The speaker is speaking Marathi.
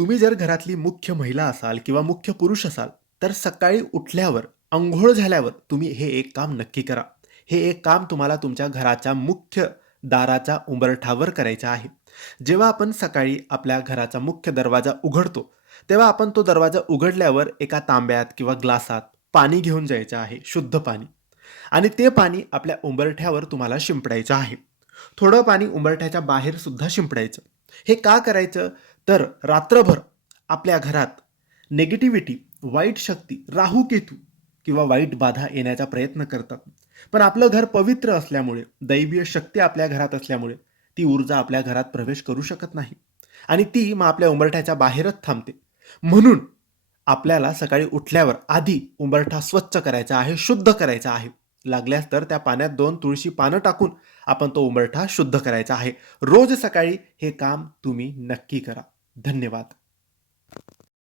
तुम्ही जर घरातली मुख्य महिला असाल किंवा मुख्य पुरुष असाल, तर सकाळी उठल्यावर, अंघोळ झाल्यावर तुम्ही हे एक काम नक्की करा. हे एक काम तुम्हाला तुमच्या घराच्या मुख्य दाराच्या उंबरठ्यावर करायचं आहे. जेव्हा आपण सकाळी आपल्या घराचा मुख्य दरवाजा उघडतो, तेव्हा आपण तो दरवाजा उघडल्यावर एका तांब्यात किंवा ग्लासात पाणी घेऊन जायचं आहे, शुद्ध पाणी. आणि ते पाणी आपल्या उंबरठ्यावर तुम्हाला शिंपडायचं आहे. थोडं पाणी उंबरठ्याच्या बाहेर सुद्धा शिंपडायचं. हे का करायचं? तर रात्रभर आपल्या घरात निगेटिव्हिटी, वाईट शक्ती, राहू केतू किंवा वाईट बाधा येण्याचा प्रयत्न करतात. पण आपलं घर पवित्र असल्यामुळे, दैवीय शक्ती आपल्या घरात असल्यामुळे ती ऊर्जा आपल्या घरात प्रवेश करू शकत नाही आणि ती मग आपल्या उंबरठ्याच्या बाहेरच थांबते. म्हणून आपल्याला सकाळी उठल्यावर आधी उंबरठा स्वच्छ करायचा आहे, शुद्ध करायचा आहे. लागल्यास तर त्या पाण्यात 2 तुळशी पानं टाकून आपण तो उंबरठा शुद्ध करायचा आहे. रोज सकाळी हे काम तुम्ही नक्की करा. धन्यवाद.